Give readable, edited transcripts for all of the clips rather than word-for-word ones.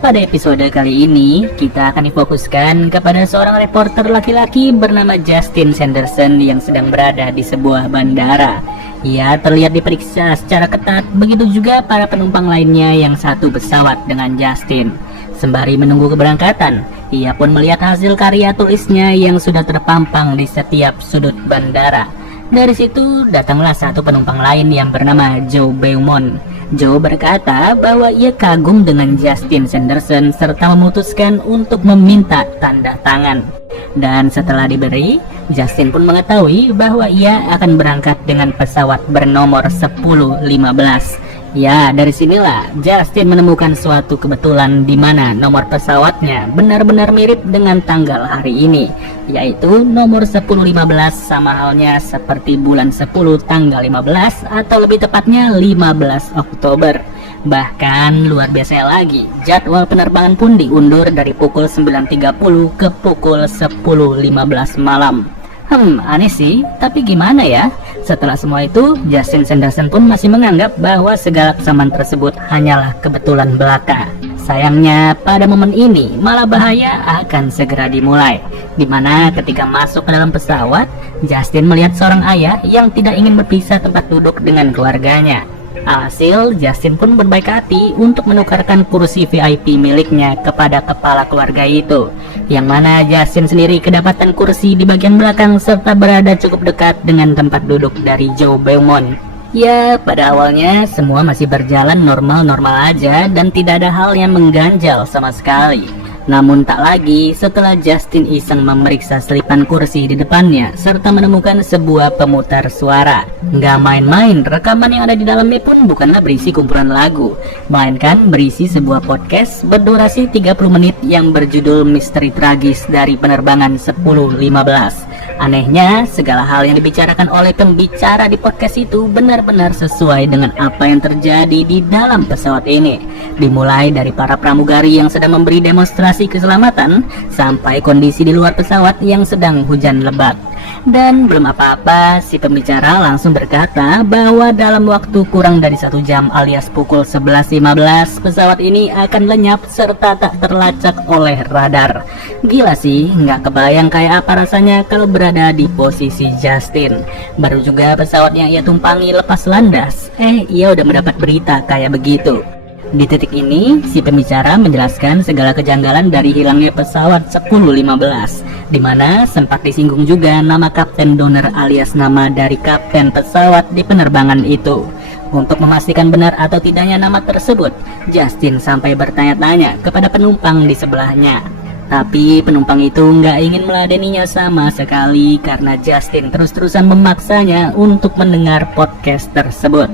Pada episode kali ini, kita akan difokuskan kepada seorang reporter laki-laki bernama Justin Sanderson yang sedang berada di sebuah bandara. Ia terlihat diperiksa secara ketat, begitu juga para penumpang lainnya yang satu pesawat dengan Justin. Sembari menunggu keberangkatan, ia pun melihat hasil karya tulisnya yang sudah terpampang di setiap sudut bandara. Dari situ datanglah satu penumpang lain yang bernama Joe Beaumont. Joe berkata bahwa ia kagum dengan Justin Sanderson serta memutuskan untuk meminta tanda tangan. Dan setelah diberi, Justin pun mengetahui bahwa ia akan berangkat dengan pesawat bernomor 1015. Ya, dari sinilah Justin menemukan suatu kebetulan di mana nomor pesawatnya benar-benar mirip dengan tanggal hari ini, yaitu nomor 1015 sama halnya seperti bulan 10 tanggal 15 atau lebih tepatnya 15 Oktober. Bahkan luar biasa lagi, jadwal penerbangan pun diundur dari pukul 9.30 ke pukul 10.15 malam. Aneh sih, tapi gimana ya? Setelah semua itu, Justin Sanderson pun masih menganggap bahwa segala kesamaan tersebut hanyalah kebetulan belaka. Sayangnya, pada momen ini malah bahaya akan segera dimulai, dimana ketika masuk ke dalam pesawat, Justin melihat seorang ayah yang tidak ingin berpisah tempat duduk dengan keluarganya. Alhasil, Justin pun berbaik hati untuk menukarkan kursi VIP miliknya kepada kepala keluarga itu, yang mana Justin sendiri kedapatan kursi di bagian belakang serta berada cukup dekat dengan tempat duduk dari Joe Beaumont. Ya, pada awalnya semua masih berjalan normal-normal aja dan tidak ada hal yang mengganjal sama sekali. Namun tak lagi setelah Justin iseng memeriksa selipan kursi di depannya serta menemukan sebuah pemutar suara. Nggak main-main, rekaman yang ada di dalamnya pun bukanlah berisi kumpulan lagu, melainkan berisi sebuah podcast berdurasi 30 menit yang berjudul Misteri Tragis dari penerbangan 1015. Anehnya, segala hal yang dibicarakan oleh pembicara di podcast itu benar-benar sesuai dengan apa yang terjadi di dalam pesawat ini. Dimulai dari para pramugari yang sedang memberi demonstrasi keselamatan, sampai kondisi di luar pesawat yang sedang hujan lebat. Dan belum apa-apa, si pembicara langsung berkata bahwa dalam waktu kurang dari 1 jam alias pukul 11.15, pesawat ini akan lenyap serta tak terlacak oleh radar. Gila sih, nggak kebayang kayak apa rasanya kalau berada di posisi Justin. Baru juga pesawat yang ia tumpangi lepas landas, ia udah mendapat berita kayak begitu. Di titik ini, si pembicara menjelaskan segala kejanggalan dari hilangnya pesawat 1015, di mana sempat disinggung juga nama Kapten Donner alias nama dari kapten pesawat di penerbangan itu. Untuk memastikan benar atau tidaknya nama tersebut, Justin sampai bertanya-tanya kepada penumpang di sebelahnya. Tapi penumpang itu nggak ingin meladeninya sama sekali karena Justin terus-terusan memaksanya untuk mendengar podcast tersebut.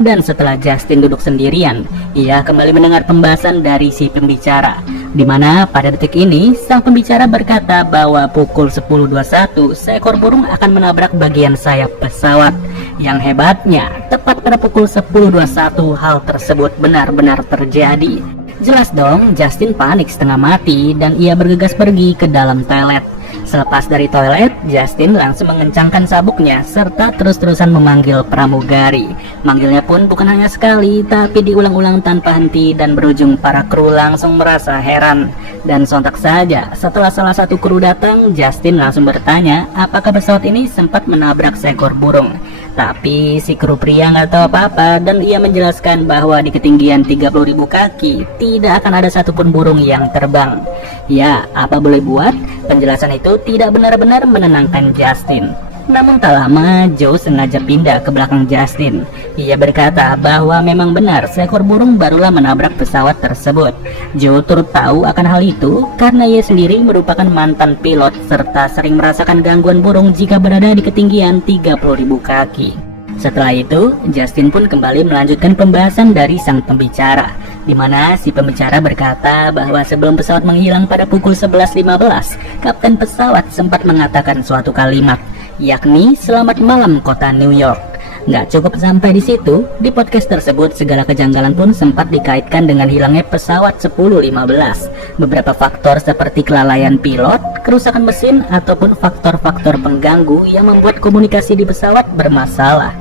Dan setelah Justin duduk sendirian, ia kembali mendengar pembahasan dari si pembicara, di mana pada detik ini sang pembicara berkata bahwa pukul 10.21 seekor burung akan menabrak bagian sayap pesawat. Yang hebatnya, tepat pada pukul 10.21 hal tersebut benar-benar terjadi. Jelas dong, Justin panik setengah mati dan ia bergegas pergi ke dalam toilet. Selepas dari toilet, Justin langsung mengencangkan sabuknya serta terus-terusan memanggil pramugari. Manggilnya pun bukan hanya sekali, tapi diulang-ulang tanpa henti dan berujung para kru langsung merasa heran. Dan sontak saja, setelah salah satu kru datang, Justin langsung bertanya apakah pesawat ini sempat menabrak seekor burung. Tapi si kru pria nggak tahu apa-apa dan ia menjelaskan bahwa di ketinggian 30.000 kaki tidak akan ada satupun burung yang terbang. Ya, apa boleh buat, penjelasan itu tidak benar-benar menenangkan Justin. Namun tak lama, Joe sengaja pindah ke belakang Justin. Ia berkata bahwa memang benar seekor burung barulah menabrak pesawat tersebut. Joe turut tahu akan hal itu karena ia sendiri merupakan mantan pilot serta sering merasakan gangguan burung jika berada di ketinggian 30.000 kaki. Setelah itu, Justin pun kembali melanjutkan pembahasan dari sang pembicara, di mana si pembicara berkata bahwa sebelum pesawat menghilang pada pukul 11.15, kapten pesawat sempat mengatakan suatu kalimat, yakni "Selamat malam kota New York". Nggak cukup sampai di situ, di podcast tersebut segala kejanggalan pun sempat dikaitkan dengan hilangnya pesawat 1015. Beberapa faktor seperti kelalaian pilot, kerusakan mesin, ataupun faktor-faktor pengganggu yang membuat komunikasi di pesawat bermasalah.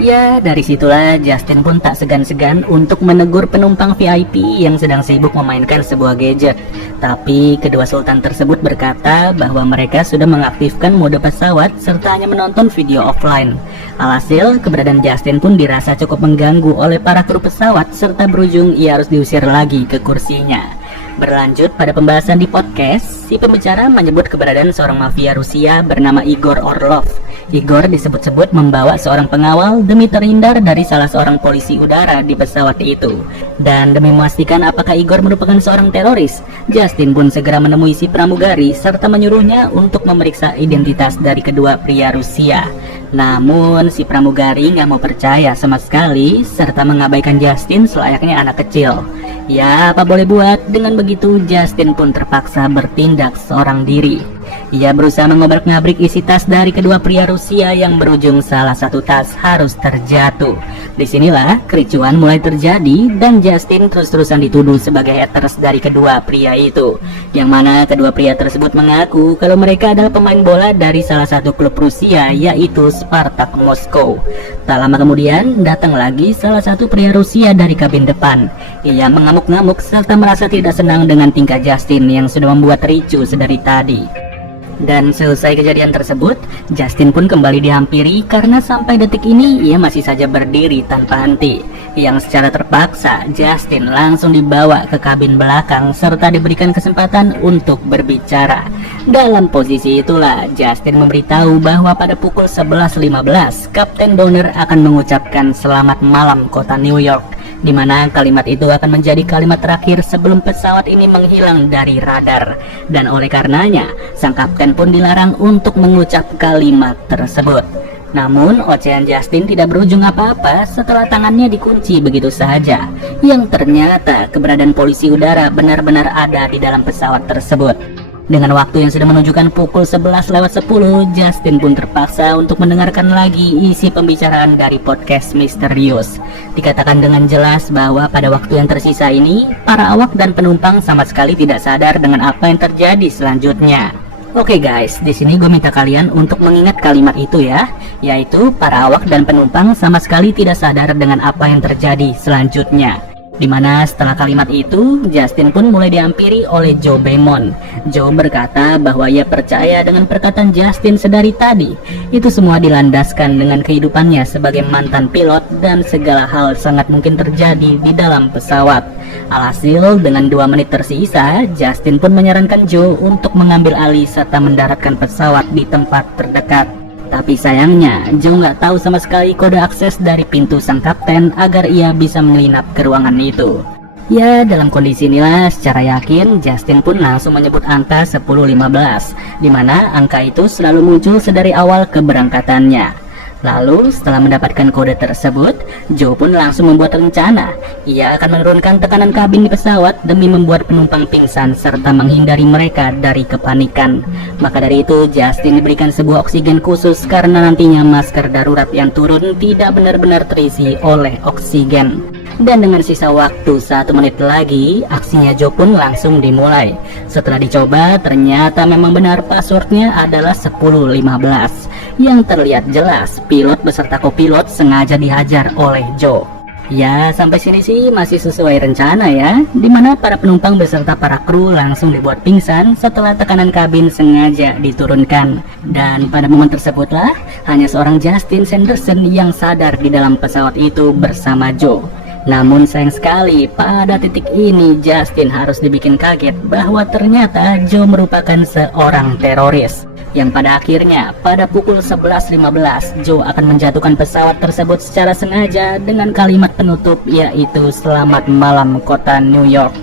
Ya, dari situlah Justin pun tak segan-segan untuk menegur penumpang VIP yang sedang sibuk memainkan sebuah gadget. Tapi kedua sultan tersebut berkata bahwa mereka sudah mengaktifkan mode pesawat serta hanya menonton video offline. Alhasil, keberadaan Justin pun dirasa cukup mengganggu oleh para kru pesawat serta berujung ia harus diusir lagi ke kursinya. Berlanjut pada pembahasan di podcast, si pembicara menyebut keberadaan seorang mafia Rusia bernama Igor Orlov. Igor disebut-sebut membawa seorang pengawal demi terhindar dari salah seorang polisi udara di pesawat itu. Dan demi memastikan apakah Igor merupakan seorang teroris, Justin pun segera menemui si pramugari serta menyuruhnya untuk memeriksa identitas dari kedua pria Rusia. Namun si pramugari nggak mau percaya sama sekali serta mengabaikan Justin selayaknya anak kecil. Ya, apa boleh buat, dengan begitu Justin pun terpaksa bertindak seorang diri. Ia berusaha mengobrak-ngabrik isi tas dari kedua pria Rusia yang berujung salah satu tas harus terjatuh. Disinilah kericuan mulai terjadi dan Justin terus-terusan dituduh sebagai haters dari kedua pria itu. Yang mana kedua pria tersebut mengaku kalau mereka adalah pemain bola dari salah satu klub Rusia yaitu Spartak Moskow. Tak lama kemudian datang lagi salah satu pria Rusia dari kabin depan. Ia mengamuk-ngamuk serta merasa tidak senang dengan tingkah Justin yang sudah membuat ricuh sedari tadi. Dan selesai kejadian tersebut, Justin pun kembali dihampiri karena sampai detik ini ia masih saja berdiri tanpa henti. Yang secara terpaksa, Justin langsung dibawa ke kabin belakang serta diberikan kesempatan untuk berbicara. Dalam posisi itulah, Justin memberitahu bahwa pada pukul 11.15, Kapten Donner akan mengucapkan selamat malam kota New York, di mana kalimat itu akan menjadi kalimat terakhir sebelum pesawat ini menghilang dari radar. Dan oleh karenanya, sang kapten pun dilarang untuk mengucap kalimat tersebut. Namun, ocehan Justin tidak berujung apa-apa setelah tangannya dikunci begitu saja. Yang ternyata keberadaan polisi udara benar-benar ada di dalam pesawat tersebut. Dengan waktu yang sudah menunjukkan pukul 11.10, Justin pun terpaksa untuk mendengarkan lagi isi pembicaraan dari podcast Misterius. Dikatakan dengan jelas bahwa pada waktu yang tersisa ini, para awak dan penumpang sama sekali tidak sadar dengan apa yang terjadi selanjutnya. Oke guys, di sini gue minta kalian untuk mengingat kalimat itu ya, yaitu para awak dan penumpang sama sekali tidak sadar dengan apa yang terjadi selanjutnya. Dimana setelah kalimat itu, Justin pun mulai dihampiri oleh Joe Beaumont. Joe berkata bahwa ia percaya dengan perkataan Justin sedari tadi. Itu semua dilandaskan dengan kehidupannya sebagai mantan pilot dan segala hal sangat mungkin terjadi di dalam pesawat. Alhasil, dengan 2 menit tersisa, Justin pun menyarankan Joe untuk mengambil alih serta mendaratkan pesawat di tempat terdekat. Tapi sayangnya, Joe nggak tahu sama sekali kode akses dari pintu sang kapten agar ia bisa menyelinap ke ruangan itu. Ya, dalam kondisi inilah secara yakin Justin pun langsung menyebut angka 10.15, di mana angka itu selalu muncul sedari awal keberangkatannya. Lalu setelah mendapatkan kode tersebut, Joe pun langsung membuat rencana. Ia akan menurunkan tekanan kabin di pesawat demi membuat penumpang pingsan serta menghindari mereka dari kepanikan. Maka dari itu, Justin diberikan sebuah oksigen khusus karena nantinya masker darurat yang turun tidak benar-benar terisi oleh oksigen. Dan dengan sisa waktu 1 menit lagi, aksinya Joe pun langsung dimulai. Setelah dicoba, ternyata memang benar passwordnya adalah 10.15. Yang terlihat jelas, pilot beserta kopilot sengaja dihajar oleh Joe. Ya, sampai sini sih masih sesuai rencana ya, dimana para penumpang beserta para kru langsung dibuat pingsan setelah tekanan kabin sengaja diturunkan. Dan pada momen tersebutlah, hanya seorang Justin Sanderson yang sadar di dalam pesawat itu bersama Joe. Namun sayang sekali, pada titik ini Justin harus dibikin kaget bahwa ternyata Joe merupakan seorang teroris. Yang pada akhirnya, pada pukul 11.15, Joe akan menjatuhkan pesawat tersebut secara sengaja dengan kalimat penutup yaitu "Selamat malam kota New York".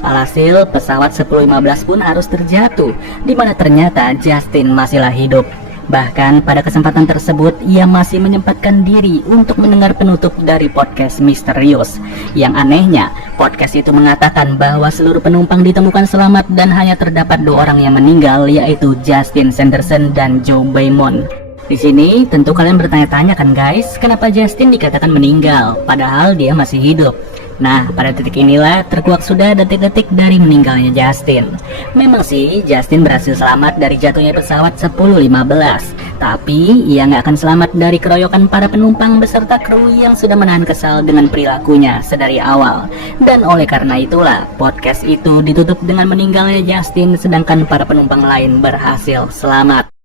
Alhasil, pesawat 10.15 pun harus terjatuh, di mana ternyata Justin masihlah hidup. Bahkan pada kesempatan tersebut ia masih menyempatkan diri untuk mendengar penutup dari podcast Misterius. Yang anehnya, podcast itu mengatakan bahwa seluruh penumpang ditemukan selamat dan hanya terdapat 2 orang yang meninggal, yaitu Justin Sanderson dan Joe Beaumont. Di sini tentu kalian bertanya-tanya kan guys, kenapa Justin dikatakan meninggal padahal dia masih hidup? Nah, pada titik inilah terkuak sudah detik-detik dari meninggalnya Justin. Memang sih, Justin berhasil selamat dari jatuhnya pesawat 1015. Tapi, ia nggak akan selamat dari keroyokan para penumpang beserta kru yang sudah menahan kesal dengan perilakunya sedari awal. Dan oleh karena itulah, podcast itu ditutup dengan meninggalnya Justin sedangkan para penumpang lain berhasil selamat.